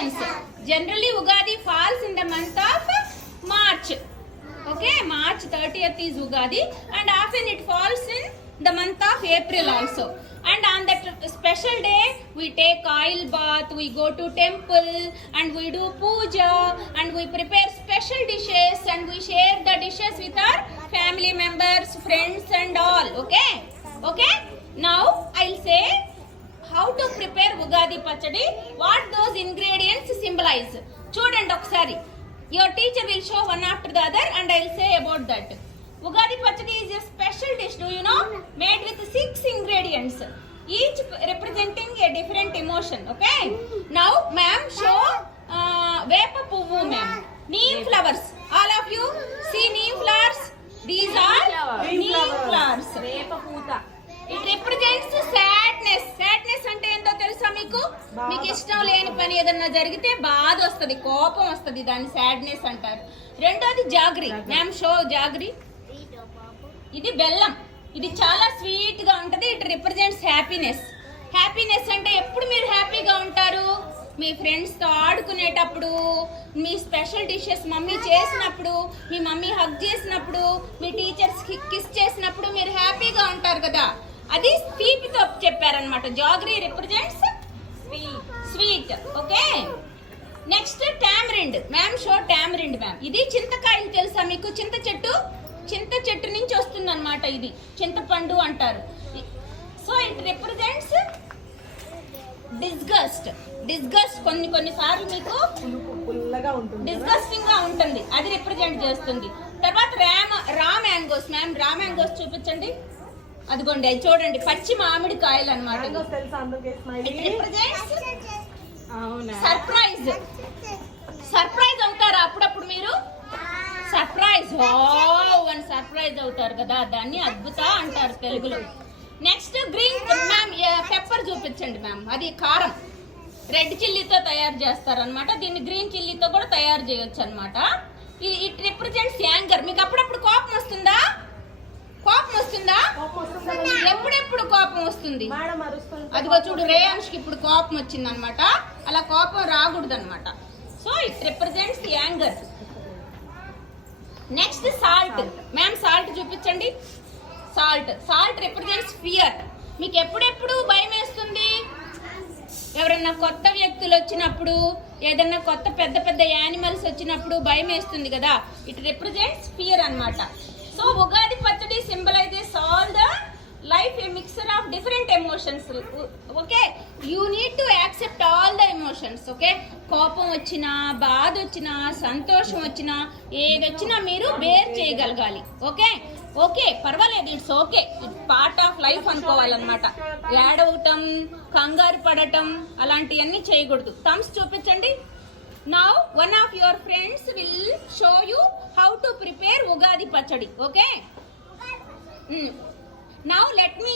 celebrations. Generally, Ugadi falls in the month of March. Okay, March 30th is Ugadi, and often it falls in the month of April also. And on that special day, we take oil bath, we go to temple, and we do puja, and we prepare special dishes, and we share the dishes with our family members, friends, and all. Okay, okay. Now I'll say how to prepare Ugadi Pachadi, what those ingredients symbolize. Chudandi okkasari. Your teacher will show one after the other and I'll say about that. Ugadi Pachadi is a special dish, do you know? Made with 6 ingredients, each representing a different emotion. Okay? Now, ma'am, show Vepa Puvu, ma'am. Neem flowers. All of you see neem flowers? These are neem flowers. Vepa Puta. It represents sadness. Sadness అంటే ఏంటో తెలుసా మీకు? మీకు ఇష్టం లేని పని ఏదన్నా జరిగితే బాధ వస్తుంది, కోపం వస్తుంది, దాన్ని సాడ్నెస్ అంటారు. రెండోది జాగరి. Ma'am show jaggery. ఇది బెల్లం. ఇది చాలా స్వీట్ గా ఉంటది. It represents happiness. హ్యాపీనెస్ అంటే ఎప్పుడు మీరు హ్యాపీగా ఉంటారు? మీ ఫ్రెండ్స్ తో ఆడుకునేటప్పుడు, మీ స్పెషల్ డిషెస్ మమ్మీ చేసినప్పుడు, మీ మమ్మీ హగ్ చేసినప్పుడు, మీ టీచర్స్ కిస్ చేసినప్పుడు మీరు హ్యాపీగా ఉంటారు కదా. అది తీపితో చెప్పారనమాట. Jaggery represents sweet. Okay, next tamarind. Ma'am show tamarind ma'am. ఇది చింతకాయలు తెలుసా మీకు? చింత చెట్టు నుంచి వస్తుంది అనమాట. ఇది చింతపండు అంటారు. So it represents disgust. కొన్ని సార్లు మీకు డిస్గస్టింగ్ గా ఉంటుంది, అది రిప్రజెంట్ చేస్తుంది. తర్వాత రా మ్యాంగోస్. మ్యామ్ రా మ్యాంగోస్ చూపించండి. అదిగోండి, అది చూడండి, పచ్చి మామిడి కాయలు అనమాట. సర్ప్రైజ్ అవుతారా అప్పుడప్పుడు మీరు? సర్ప్రైజ్ అని సర్ప్రైజ్ అవుతారు కదా, దాన్ని అద్భుత అంటారు తెలుగులో. Next green. మ్యామ్ పెప్పర్ చూపించండి మ్యామ్. అది కారం, రెడ్ చిల్లీతో తయారు చేస్తారు అనమాట. దీన్ని గ్రీన్ చిల్లీతో కూడా తయారు చేయొచ్చు అనమాట. It represents anger. మీకు అప్పుడప్పుడు కోపం వస్తుందా? ఎప్పుడెప్పుడు కోపం వస్తుంది? అదిగో చూడు, రేయాంష్కి ఇప్పుడు కోపం వచ్చింది అనమాట. అలా కోపం రాకూడదు అనమాట. So it represents anger. Next salt. Ma'am salt చూపించండి. Salt represents fear. మీకు ఎప్పుడెప్పుడు భయం వేస్తుంది? ఎవరన్నా కొత్త వ్యక్తులు వచ్చినప్పుడు, ఏదన్నా కొత్త పెద్ద యానిమల్స్ వచ్చినప్పుడు భయం వేస్తుంది కదా. ఇట్ రిప్రజెంట్స్ ఫియర్ అన్నమాట. సో ఉగాది పచ్చడి symbolises all the life, A mixer of different emotions. Okay, you need to accept all the emotions. Okay, కోపం వచ్చినా, బాధ వచ్చినా, సంతోషం వచ్చినా, ఏదొచ్చినా మీరు బేర్ చేయగలగాలి. ఓకే, పర్వాలేదు, it's okay, it's part of life అనుకోవాలన్నమాట. ఏడవటం, కంగారు పడటం అలాంటివన్నీ చేయకూడదు. థమ్స్ చూపించండి. Now one of your friends will show you how to prepare Ugadi Pachadi. Okay? Now let me